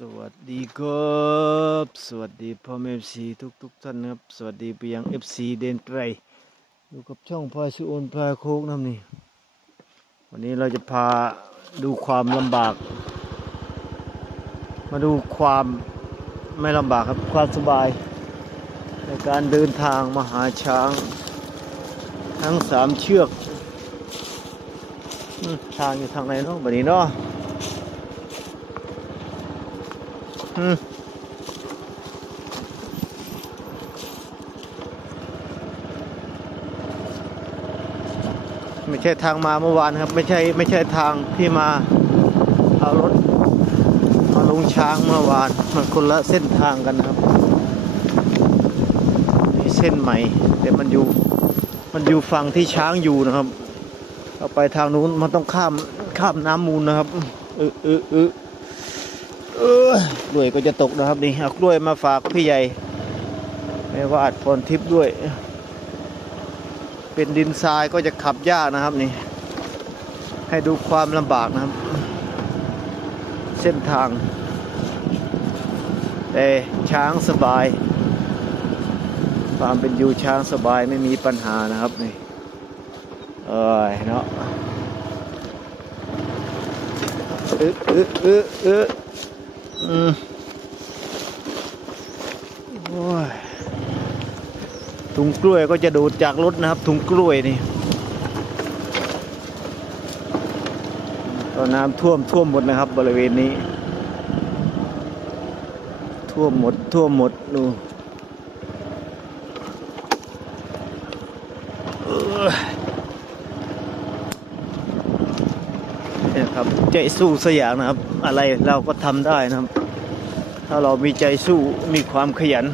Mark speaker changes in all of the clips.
Speaker 1: สวัสดีครับสวัสดีพ่อแม่เอฟซีทุกทุกๆท่านนะครับ สวัสดีไปยังเอฟซีเดนไตรอยู่กับช่องพาชูโอนพาโคกน้ำนี่วันนี้เราจะพาดูความลำบาก มาดูความไม่ลำบากครับความสบาย ในการเดินทางมาหาช้าง ทั้งสามเชือกทางอยู่ทางไหนเนาะบันนี้เนาะ อืม ไม่ใช่ทางมาเมื่อวานครับ ไม่ใช่ไม่ใช่ทางที่มาเอารถมาลงช้างเมื่อวาน มันคนละเส้นทางกันนะครับนี่เส้นใหม่ แต่มันอยู่มันอยู่ฝั่งที่ช้างอยู่นะครับเอาไปทางนู้นมันต้องข้ามข้ามน้ำมูลนะครับเออเออเออ อกล้วยก็จะตกนะครับนี่เอากล้วยมาฝากพี่ใหญ่ไม่ว่าอัดพรทิพย์ด้วย เป็นดินทรายก็จะขับยากนะครับนี่ ให้ดูความลำบากนะครับ เส้นทาง แต่ช้างสบาย ความเป็นอยู่ช้างสบายไม่มีปัญหานะครับนี่เอ้ยเนาะเออเออ ถุงกล้วยก็จะดูดจากรถนะครับ ถุงกล้วยนี่ตอนน้ำท่วมท่วมหมดนะครับ บริเวณนี้ ท่วมหมดท่วมหมดดูนเอ้ย เนี่ยครับ ใจสู้สกอยางนะครับ อะไรเราก็ทำได้นะครับ ถ้าเรามีใจสู้มีความขยัน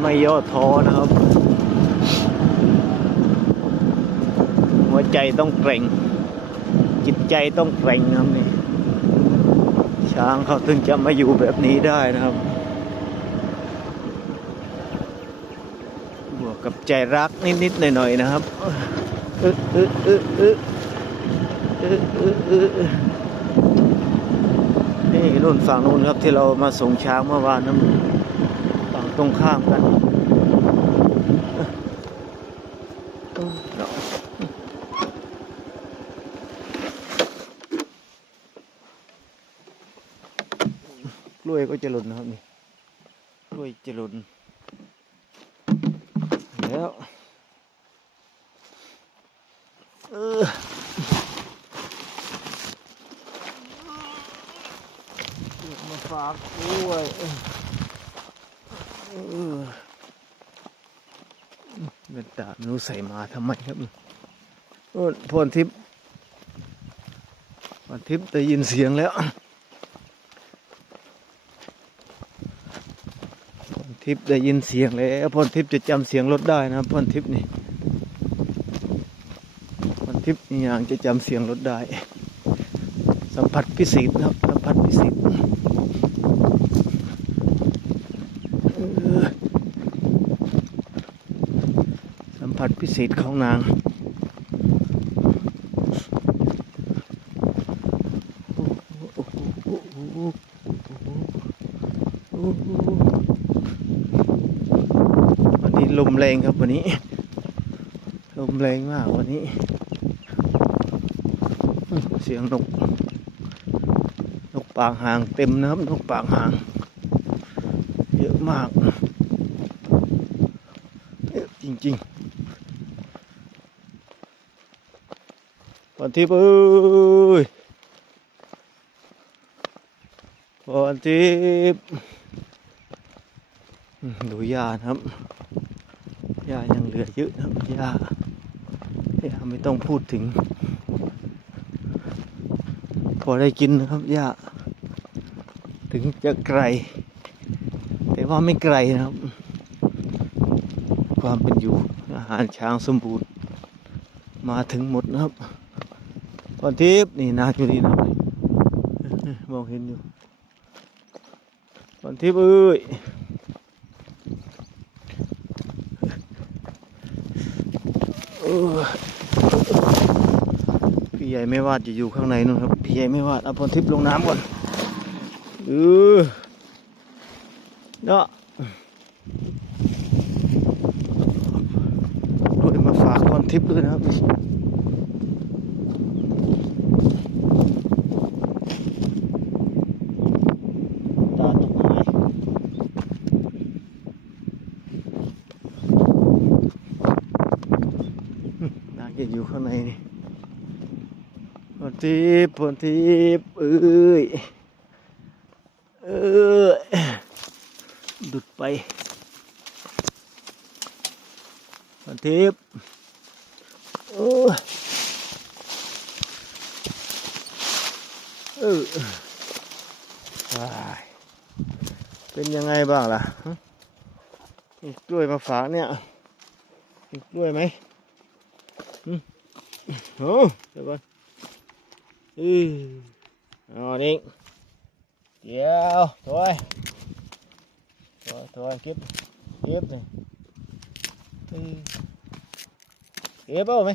Speaker 1: ไม่ย่อท้อนะครับ หัวใจต้องเกร่ง จิตใจต้องเกร่งนะครับนี่ช้างเขาถึงจะมาอยู่แบบนี้ได้นะครับบวกกับใจรักนิดๆหน่อยๆนะครับ ออเออเออเออเออเออเออเออนี่นู่นฝั่งนู้นครับที่เรามาส่งช้างเมื่อวานนั้นฝั่งตรงข้ามกันเออเนกล้วยก็จะหล่นนะครับนี่กล้วยจะหล่นแล้ว เออเก็บมาฝากด้วยเออ เออเป็นตาหนูใส่มาทำไมครับโอ้พรทิพย์พรทิพย์ได้ยินเสียงแล้วพรทิพย์ได้ยินเสียงแล้วพรทิพย์จะจำเสียงรถได้นะพรทิพย์นี่วันทิพย์นี่อย่างจะจำเสียงรถได้ สัมผัสพิเศษนะครับสัมผัสพิเศษเออสัมผั สพิเศษของนางวันนี้ลมแรงครับวันนี้ ลมแรงมากวันนี้ เสียงนก นกปากหางเต็มนะครับนกปากหาง เยอะมาก เยอะจริง ๆ วันทิพย์เอ้ยวันทิพย์ดูยานครับยายังเหลือเยอะนะครับยาย่าไม่ต้องพูดถึง พอได้กินนะครับย่าถึงจะไกล แต่ว่าไม่ไกลนะครับ ความเป็นอยู่อาหารช้างสมบูรณ์ มาถึงหมดนะครับ ตอนทิพย์นี่นาอยู่นี่นะมองเห็นอยู่ตอนทิพย์เอ้ยพี่พี่ใหญ่ไม่วาดจะอยู่ข้างในนู่นครับ พี่ใหญ่ไม่วาดเอาพรทิพย์ลงน้ำก่อนเออเนาะด้วยมาฝากพรทิพย์ด้วยนะครับ ตาตกหายนางเกอยู่ข้างในนี่พ นทิพย์พนทิพย์เอ้ยเอ้ยดุดไปพนทิพย์โอ้ยเออว้าเป็นยังไงบ้างล่ะกล้วยมาฝากเนี่ยกล้วยไหมหึโอ้เดี๋ยวก่อน อือเอนี่เดี๋ยวถอยถอยถอยเก็บเก็บนี่เก็บเอาไหม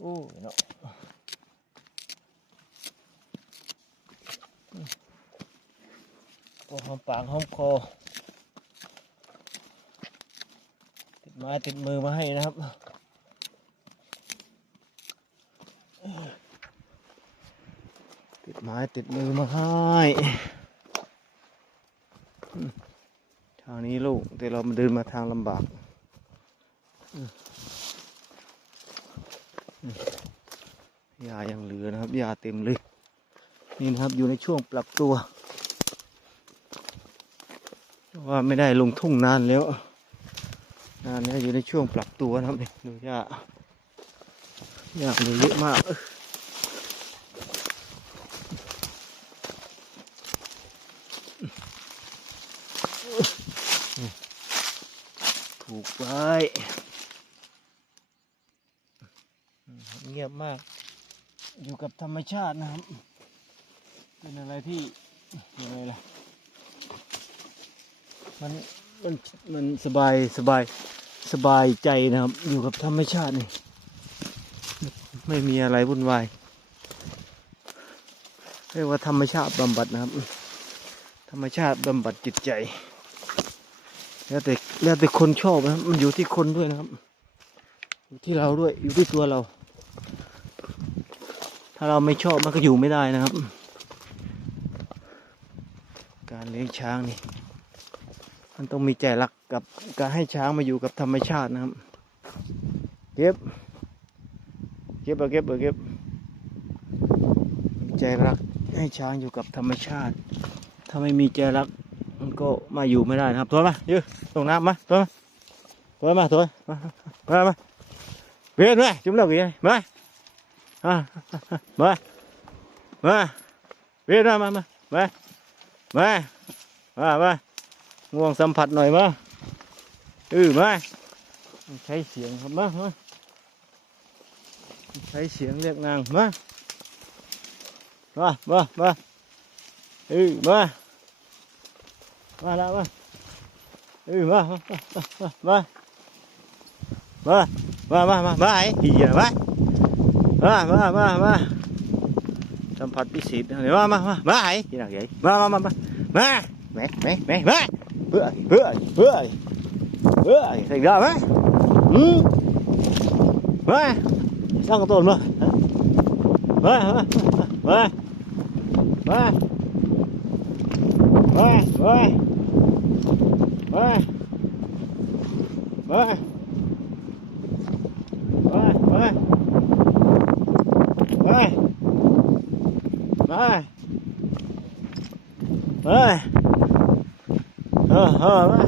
Speaker 1: โอ้ยเนาะก็หอมปากหอมคอติดม้ติดมือมาให้นะครับ ติด ไม้ติดมือมาให้ทางนี้ลูกแต่เรามาเดินมาทางลำบากอืมอืมยายังเหลือนะครับยาเต็มเลย นี่นะครับอยู่ในช่วงปรับตัว ว่าไม่ได้ลงทุ่งนานแล้วนานนี้อยู่ในช่วงปรับตัวนะครับนี่ดูหญ้าหญ้ามันเยอะมากเอ้ย ถูกไว้เงียบมาก อยู่กับธรรมชาตินะครับ เป็นอะไรที่ยังไงล่ะ มันมันมันสบายสบายสบายใจนะครับ อยู่กับธรรมชาตินี่ ไม่มีอะไรวุ่นวายเรียกว่าธรรมชาติบำบัดนะครับ ธรรมชาติบำบัดจิตใจ แล้วแต่แล้วแต่คนชอบนะครับมันอยู่ที่คนด้วยนะครับ อยู่ที่เราด้วยอยู่ที่ตัวเรา ถ้าเราไม่ชอบมันก็อยู่ไม่ได้นะครับ การเลี้ยงช้างนี่ มันต้องมีใจรักกับการให้ช้างมาอยู่กับธรรมชาตินะครับ เก็บ เก็บเอาเก็บเอาเก็บมีใจรักให้ช้างอยู่กับธรรมชาติ ถ้าไม่มีใจรักมันก็มาอยู่ไม่ได้นะครับตัวมายืตรงน้ำมาตัวมาตัวมาตัวมามามาเวียนมาจุ่มเราเวียนมาอ่ามามาเวียนมามามามามามามาง่วงสัมผัสหน่อยมาเออมาใช้เสียงครับมามาใช้เสียงเรียกนางมามามามาเออมา มาแล้วมาเออมามามามามามามาไอ้ผีอะมามามามามาสัมผัสพิเศษเดี๋ยวมามามามาไอ้ที่ไหนไอ้มามามามามาแม่แม่แม่มาเบื่อเบื่อเบื่อเบื่อใส่ดอกไหมอืมมาตั้งกระตุ้นมามามามามา Vai, vai. Vai. Vai. Vai, vai. Vai. Vai. Vai. Aham, vai.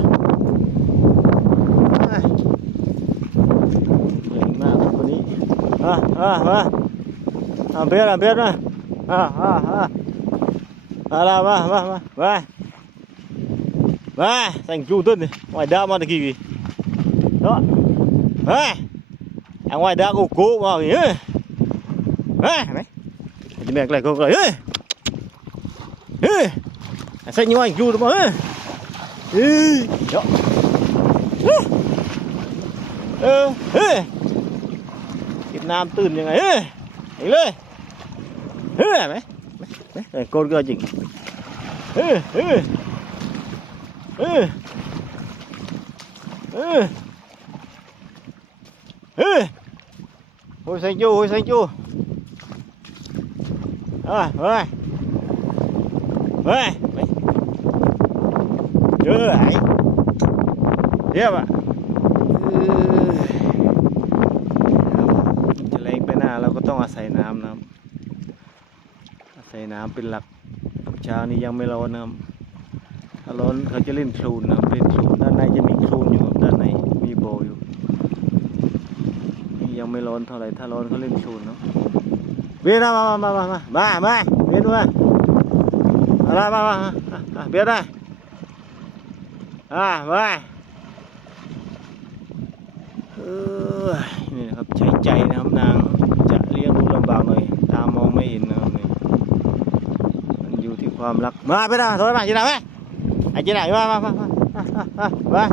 Speaker 1: Vai. Bem, mano, bonito. Ah, ah, ah. Ambeira, ambeira. Ah, ah, ah. Vai lá, vai, vai, vai. Vai. Đây, thành chu tân này, ngoài đa mà kỳ gì. Đó. Đây. À ngoài đa cổ cố mà gì. Đây, đấy. Thì mẹ lại cô rồi. Ê. Sao à, như anh chu đó mà. Ê. Đó. Ê. Ê. Việt Nam ตื่นยังไงเฮ้ยเลยเฮ้ยไหมไหมโกนก็จริงเฮ้ยเฮ้ย เฮ้ยเฮ้ยเฮ้ยโอ้ยใส่จูโอ้ยใส่จูเฮ้ยเฮ้ยเฮ้ยไปเยอไอ้เรียบอะจะเล็งไปหน้าเราก็ต้องอาศัยน้ำนะอาศัยน้ำเป็นหลักเช้านี้ยังไม่ร้อนนะครับถ้า ร้อนเขาจะเล่นโคลนนะเล่นโคลนด้านในจะมีโคลนอยู่ด้านในมีโบอยู่ยังไม่ร้อนเท่าไหร่ถ้าร้อนเขาเล่นโคลนเนาะเบียร์นะมามามามามามามาเบียร์มาอะไรมามาเบียร์ได้อ่ามาเออนี่นะครับใช้ใจนะครับนางจะเลี้ยงดูลำบากหน่อยตามองไม่เห็นนะครับมันอยู่ที่ความรักมาไปนะโทรมาจีน่าไหม anh chị này ba ba ba ba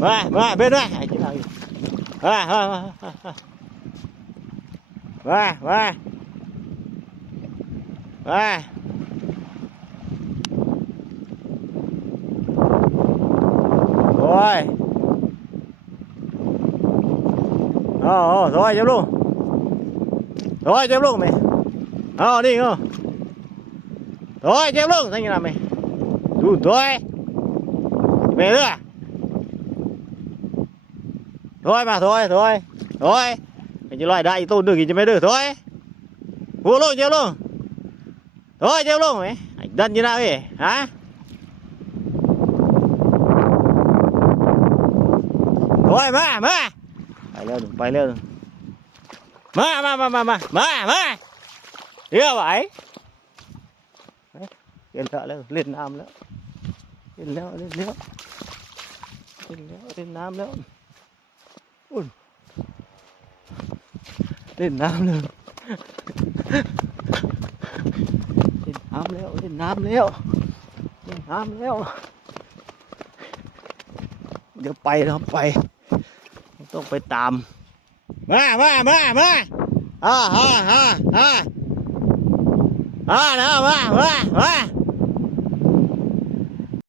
Speaker 1: ba ba bên đây anh chị này ba ba ba ba ba rồi. Ờ, ờ rồi chém luôn. Rồi chém luôn mày ờ đi ờ. không rồi chém luôn thanh như là mày đủ thôi về nữa. Thôi mà, thôi thôi thôi. Mình chỉ loại đại tôi đừng cho mấy đứa, thôi. Vô luôn chịu luôn thôi chịu luôn ấy anh đần như nào vậy hả? Thôi mà mà bay leo đừng bay leo đừng mà mà mà mà mà mà mà yêu vậy lên thợ lên lên nam nữa เหวเล่นแล้วเล่นแล้วเล่นแล้วเล่นน้ำแล้วอุ่นเล่นน้ำเลยเล่นน้ำแล้วเล่นน้ำแล้วเล่นน้ำแล้ว เดี๋ยวไปนะไป ต้องไปตาม มามามามาอ่าฮ่าฮ่าฮ่าอ่านะมามามา